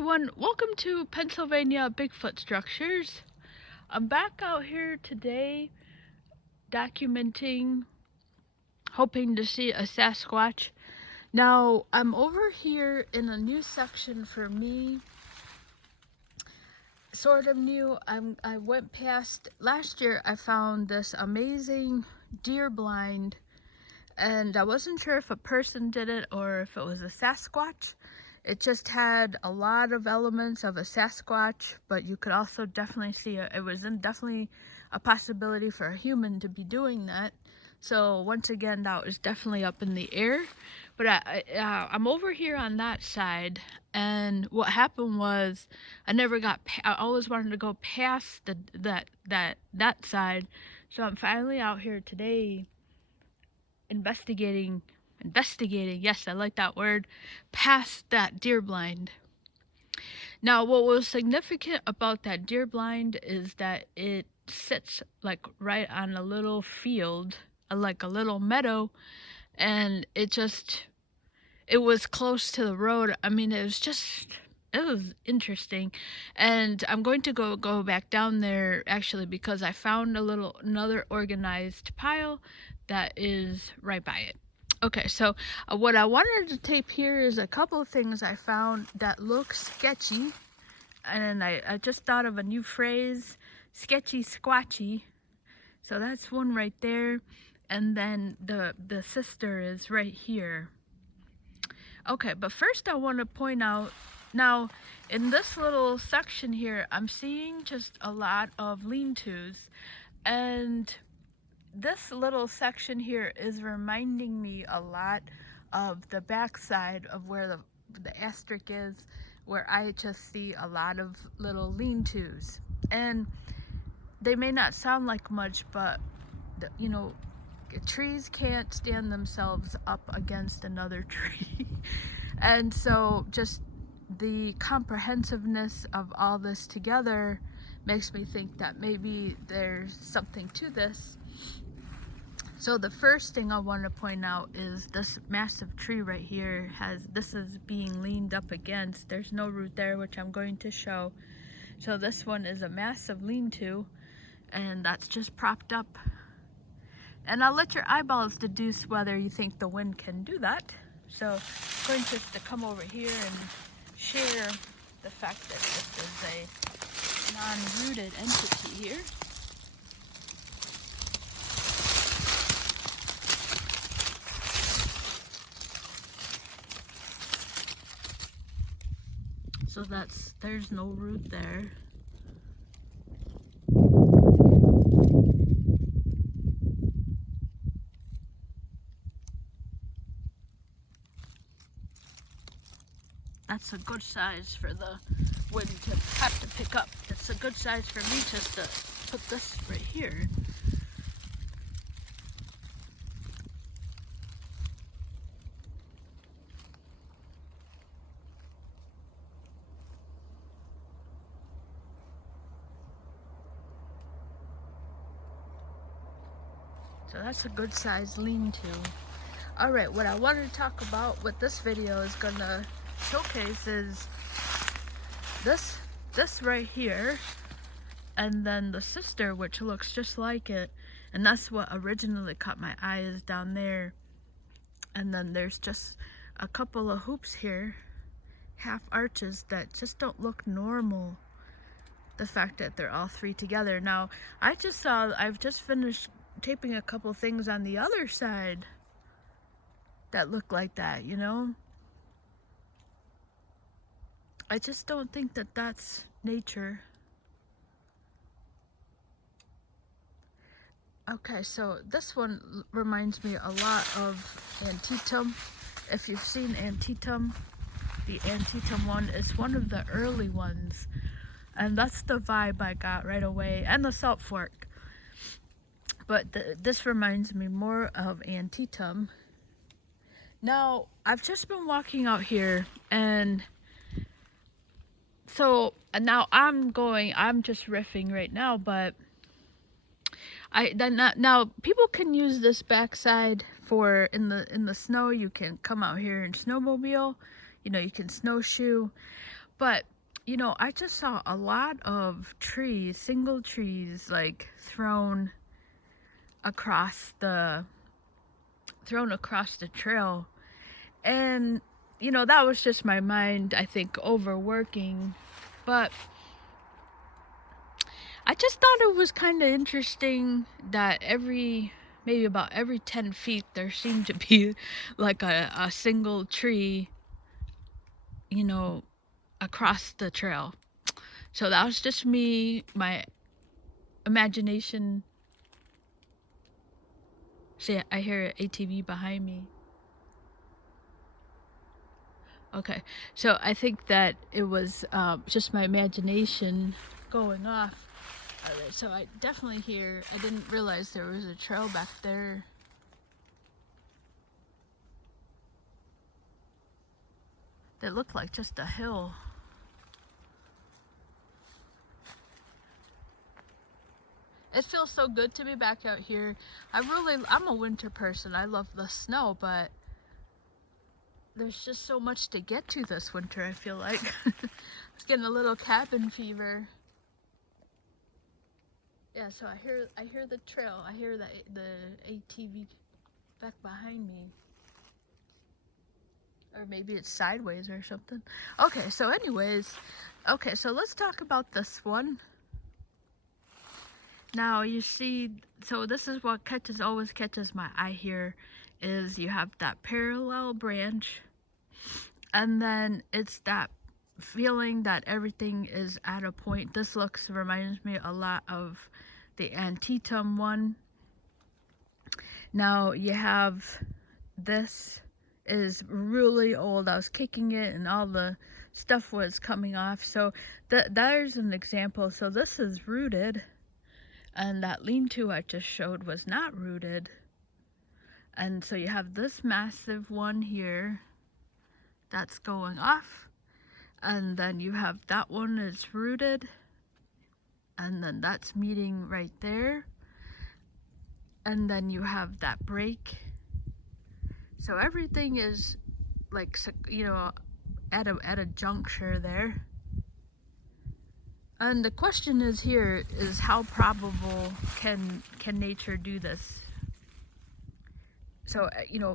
everyone, welcome to Pennsylvania Bigfoot Structures. I'm back out here today documenting, hoping to see a Sasquatch. Now, I'm over here in a new section for me, sort of new. I went past, last year I found this amazing deer blind, and I wasn't sure if a person did it or if it was a Sasquatch. It just had a lot of elements of a Sasquatch, but you could also definitely see it was definitely a possibility for a human to be doing that. So once again, that was definitely up in the air. But I'm over here on that side, and what happened was I never got. I always wanted to go past that side, so I'm finally out here today investigating, yes, I like that word, past that deer blind. Now, what was significant about that deer blind is that it sits like right on a little field, like a little meadow, and it was close to the road. I mean, it was interesting. And I'm going to go back down there actually because I found another organized pile that is right by it. Okay, so what I wanted to tape here is a couple of things I found that look sketchy, and I just thought of a new phrase, sketchy squatchy. So that's one right there, and then the sister is right here. Okay, but first I want to point out, now in this little section here, I'm seeing just a lot of lean-tos, and this little section here is reminding me a lot of the backside of where the asterisk is, where I just see a lot of little lean-tos. And they may not sound like much, but you know, trees can't stand themselves up against another tree. And so just the comprehensiveness of all this together makes me think that maybe there's something to this. So the first thing I want to point out is this massive tree right here this is being leaned up against. There's no root there, which I'm going to show. So this one is a massive lean-to, and that's just propped up. And I'll let your eyeballs deduce whether you think the wind can do that. So I'm going to come over here and share the fact that this is a non-rooted entity here. So there's no root there. That's a good size for the wind to have to pick up. It's a good size for me just to put this right here. So that's a good size lean-to. Alright, what I wanted to talk about, what this video is gonna showcase, is this right here, and then the sister, which looks just like it, and that's what originally caught my eye, is down there. And then there's just a couple of hoops here, half arches, that just don't look normal. The fact that they're all three together. Now, I've just finished taping a couple things on the other side that look like that, you know? I just don't think that that's nature. Okay, so this one reminds me a lot of Antietam. If you've seen Antietam, the Antietam one is one of the early ones. And that's the vibe I got right away, and the Salt Fork. But this reminds me more of Antietam. Now, I've just been walking out here, and so now I'm just riffing right now, but now people can use this backside for in the snow. You can come out here and snowmobile, you know, you can snowshoe. But I just saw a lot of trees, single trees, like across the thrown across the trail. And that was just my mind, I think, overworking. But I just thought it was kind of interesting that maybe about every 10 feet there seemed to be like a single tree, you know across the trail. So that was just me, my imagination. See, I hear an ATV behind me. Okay, so I think that it was just my imagination going off. Alright, so I definitely I didn't realize there was a trail back there. That looked like just a hill. It feels so good to be back out here. I'm a winter person. I love the snow, but there's just so much to get to this winter, I feel like. It's getting a little cabin fever. Yeah, so I hear the trail. I hear the ATV back behind me. Or maybe it's sideways or something. Okay, so anyways, so let's talk about this one. Now you see, so this is what always catches my eye here, is you have that parallel branch, and then it's that feeling that everything is at a point. This reminds me a lot of the Antietam one. Now you have, this is really old. I was kicking it and all the stuff was coming off. So there's an example. So this is rooted, and that lean-to I just showed was not rooted. And so you have this massive one here that's going off, and then you have that one that's rooted, and then that's meeting right there, and then you have that break. So everything is like, at a juncture there. And the question is how probable can nature do this? So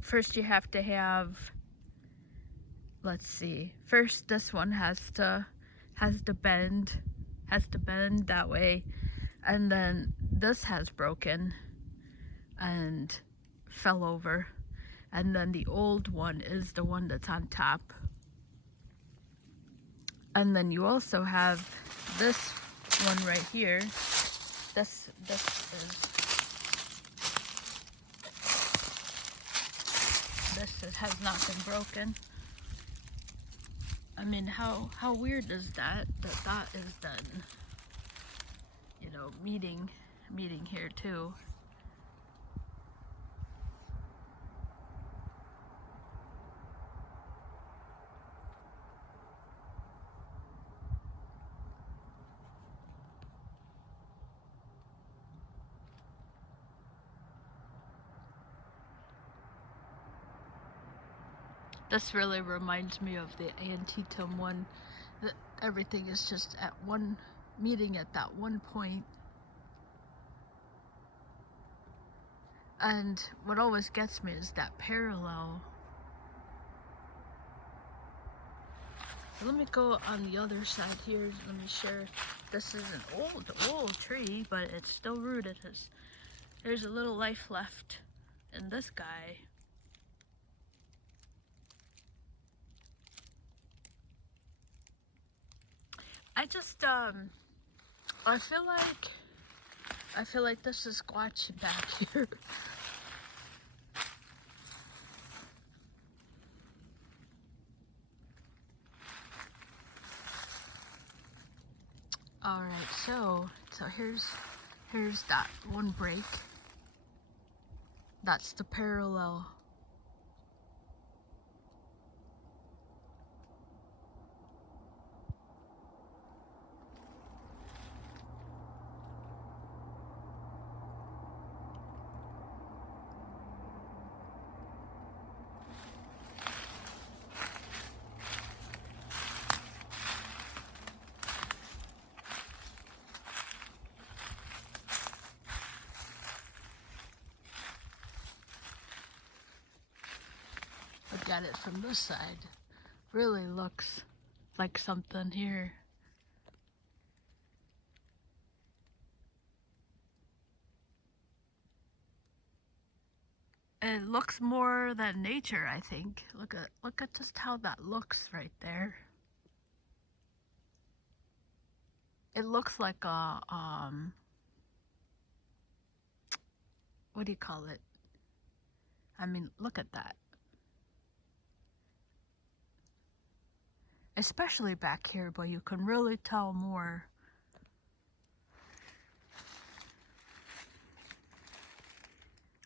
first you have to have, let's see, first this one has to bend that way, and then this has broken and fell over, and then the old one is the one that's on top. And then you also have this one right here. This has not been broken. I mean, how weird is that is then, meeting here too. This really reminds me of the Antietam one, that everything is just at one meeting at that one point. And what always gets me is that parallel. So let me go on the other side here. Let me share. This is an old tree, but it's still rooted. There's a little life left in this guy. I just I feel like this is squatch back here. All right, so here's that one break. That's the parallel. at it from this side. Really looks like something here. It looks more than nature, I think. Look at just how that looks right there. It looks like a what do you call it? I mean, look at that. Especially back here, but you can really tell more.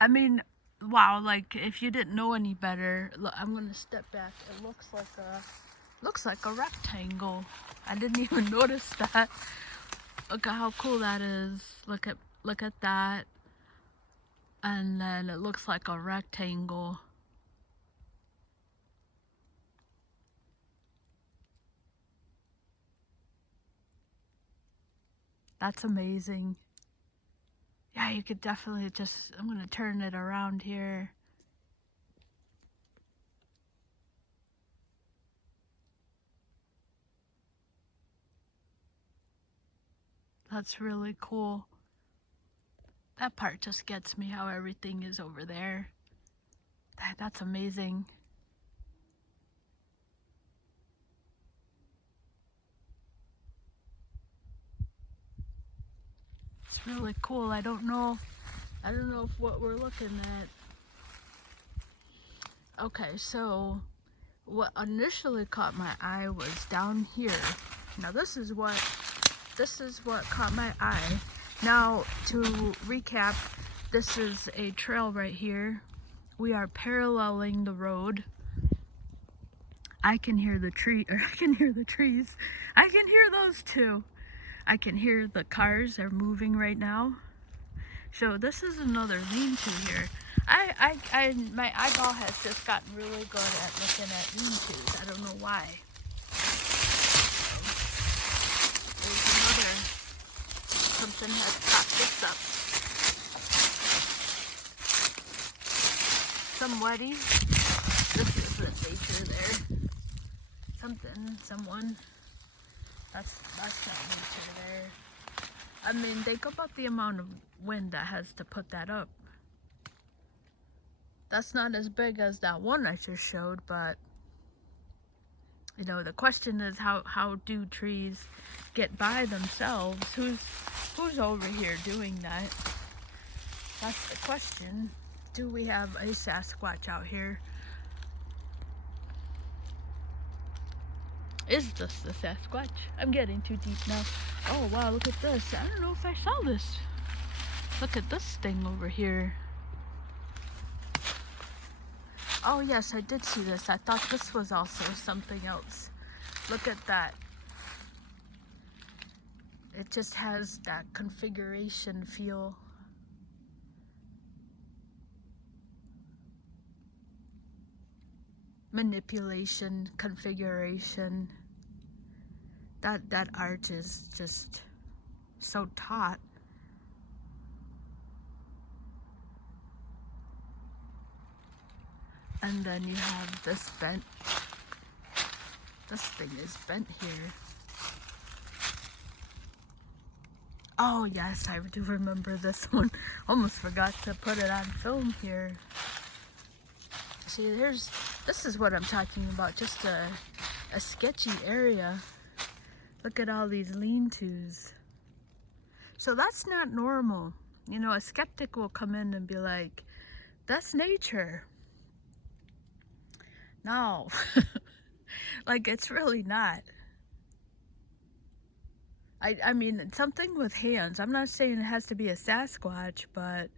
I mean, wow, like if you didn't know any better, look, I'm gonna step back. It looks like a rectangle. I didn't even notice that. Look at how cool that is. Look at that. And then it looks like a rectangle. That's amazing. Yeah, you could definitely just, I'm gonna turn it around here. That's really cool. That part just gets me, how everything is over there. That's amazing. It's really cool. I don't know if what we're looking at. Okay, so what initially caught my eye was down here. Now this is what caught my eye. Now to recap, this is a trail right here. We are paralleling the road. I can hear the trees. I can hear those too. I can hear the cars are moving right now. So this is another lean-to here. My eyeball has just gotten really good at looking at lean-tos. I don't know why. There's another, something has popped this up. Some wedding. This is the nature there. Someone. That's not nature there. I mean, think about the amount of wind that has to put that up. That's not as big as that one I just showed, but you know, the question is how do trees get by themselves? Who's over here doing that? That's the question. Do we have a Sasquatch out here? Is this the Sasquatch? I'm getting too deep now. Oh wow, look at this. I don't know if I saw this. Look at this thing over here. Oh yes, I did see this. I thought this was also something else. Look at that. It just has that configuration feel. Manipulation, configuration. That art is just so taut. And then you have this bent. This thing is bent here. Oh yes, I do remember this one. Almost forgot to put it on film here. See, this is what I'm talking about, just a sketchy area. Look at all these lean-tos. So that's not normal. You know, a skeptic will come in and be like, that's nature. No, like it's really not. I mean, something with hands. I'm not saying it has to be a Sasquatch, but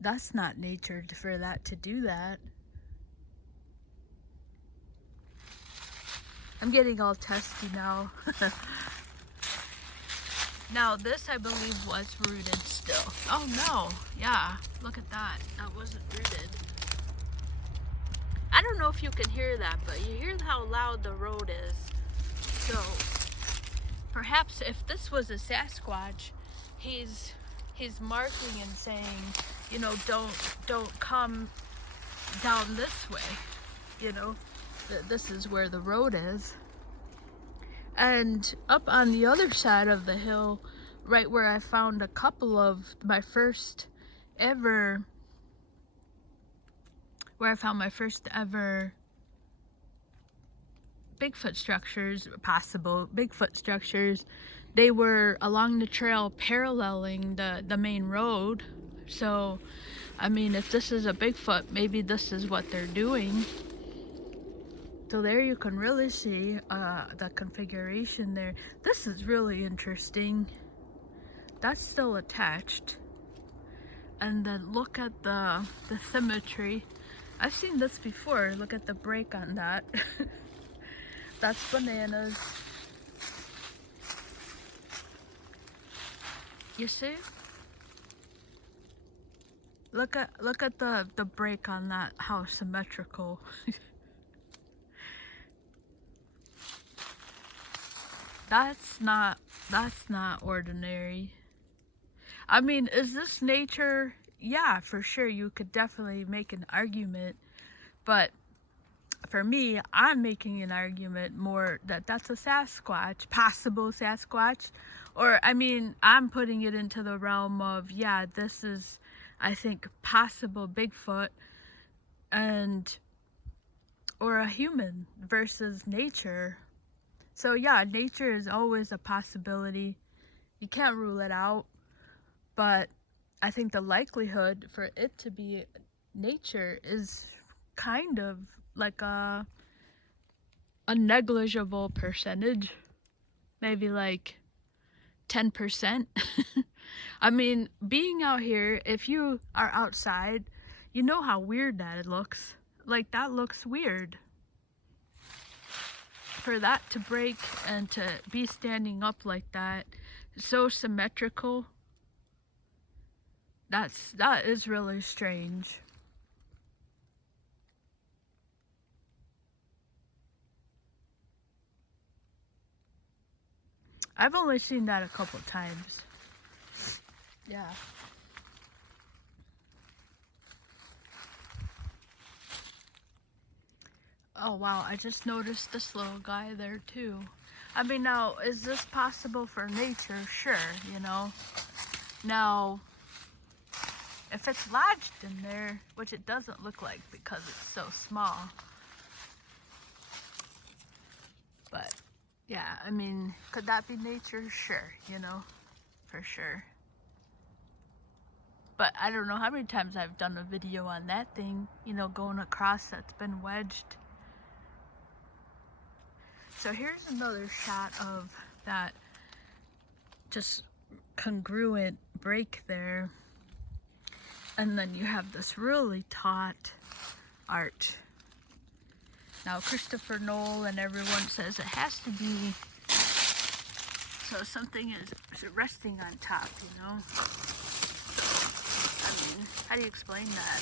that's not nature for that to do that. I'm getting all testy now. Now this, I believe, was rooted still. Oh no, yeah, look at that. That wasn't rooted. I don't know if you can hear that, but you hear how loud the road is. So perhaps if this was a Sasquatch, he's marking and saying, you know, don't come down this way. you know, this is where the road is. And up on the other side of the hill, right where I found a couple of my first ever, where I found my first ever Bigfoot structures, possible Bigfoot structures, they were along the trail paralleling the main road. So, I mean, if this is a Bigfoot, maybe this is what they're doing. So there you can really see the configuration there. This is really interesting. That's still attached. And then look at the symmetry. I've seen this before. Look at the break on that. That's bananas. You see? Look at the break on that, how symmetrical. That's not ordinary. I mean, is this nature? Yeah, for sure. You could definitely make an argument, but for me, I'm making an argument more that that's a Sasquatch, possible Sasquatch, or I mean, I'm putting it into the realm of, yeah, this is, I think, possible Bigfoot, and or a human versus nature. So yeah, nature is always a possibility. You can't rule it out, but I think the likelihood for it to be nature is kind of like a negligible percentage, maybe like 10%. I mean, being out here, if you are outside, you know how weird that looks. Like, that looks weird. For that to break and to be standing up like that, so symmetrical, that is really strange. I've only seen that a couple times. Yeah. Oh wow, I just noticed this little guy there too. I mean, now, is this possible for nature? Sure, you know. Now, if it's lodged in there, which it doesn't look like because it's so small. But, yeah, I mean, could that be nature? Sure, you know, for sure. But I don't know how many times I've done a video on that thing, you know, going across that's been wedged. So here's another shot of that just congruent break there. And then you have this really taut arch. Now Christopher Knoll and everyone says it has to be so something is resting on top, you know? I mean, how do you explain that?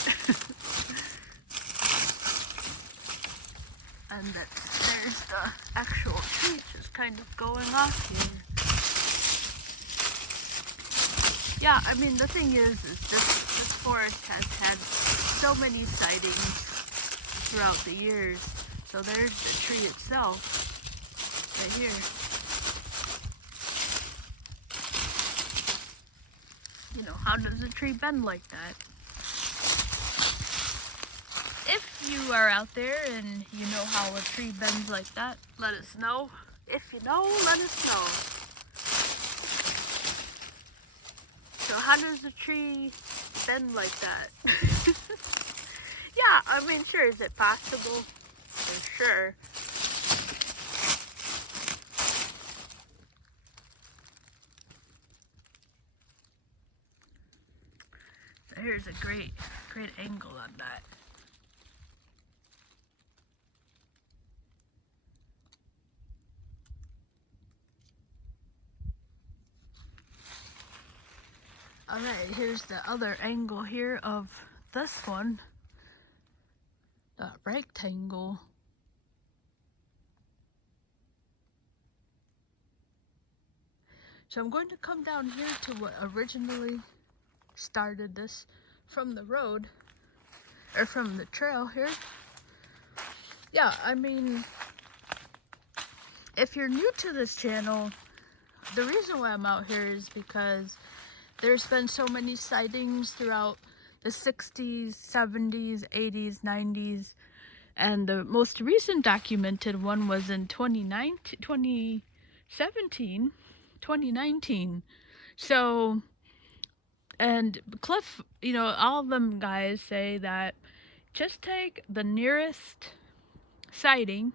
And that there's the actual tree just kind of going off here. Yeah, I mean, the thing is this forest has had so many sightings throughout the years. So there's the tree itself, right here. You know, how does a tree bend like that? If you are out there and you know how a tree bends like that, let us know. If you know, let us know. So how does a tree bend like that? Yeah, I mean, sure, is it possible? For sure. So here's a great angle on that. Alright, here's the other angle here of this one. The rectangle. So I'm going to come down here to what originally started this from the road, or from the trail here. yeah, I mean, if you're new to this channel, the reason why I'm out here is because there's been so many sightings throughout the 60s, 70s, 80s, 90s, and the most recent documented one was in 2019. So, and Cliff, you know, all of them guys say that just take the nearest sighting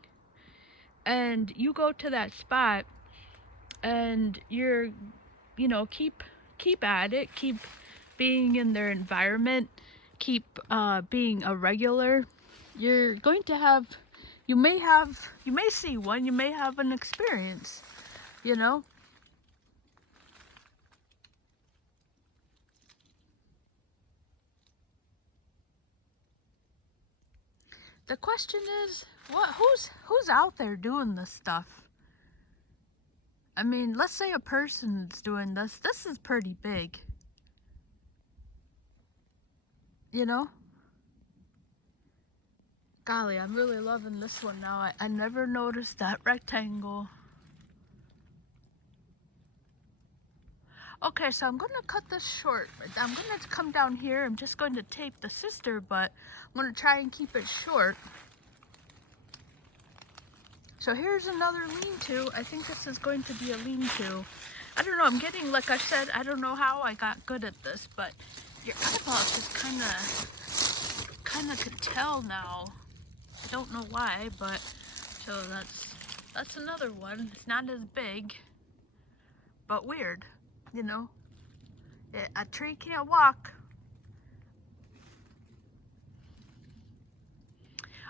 and you go to that spot and you're, you know, keep at it, keep being in their environment, keep being a regular. You're going to have, you may see one, you may have an experience, you know. The question is, who's out there doing this stuff? I mean, let's say a person's doing this. This is pretty big. You know? Golly, I'm really loving this one now. I never noticed that rectangle. Okay, so I'm going to cut this short. I'm going to come down here. I'm just going to tape the sister, but I'm going to try and keep it short. So here's another lean-to. I think this is going to be a lean-to. I don't know, I'm getting, like I said, I don't know how I got good at this, but your eyeballs just kind of could tell now. I don't know why, but so that's another one. It's not as big, but weird, you know. A tree can't walk.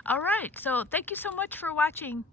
All right, so thank you so much for watching.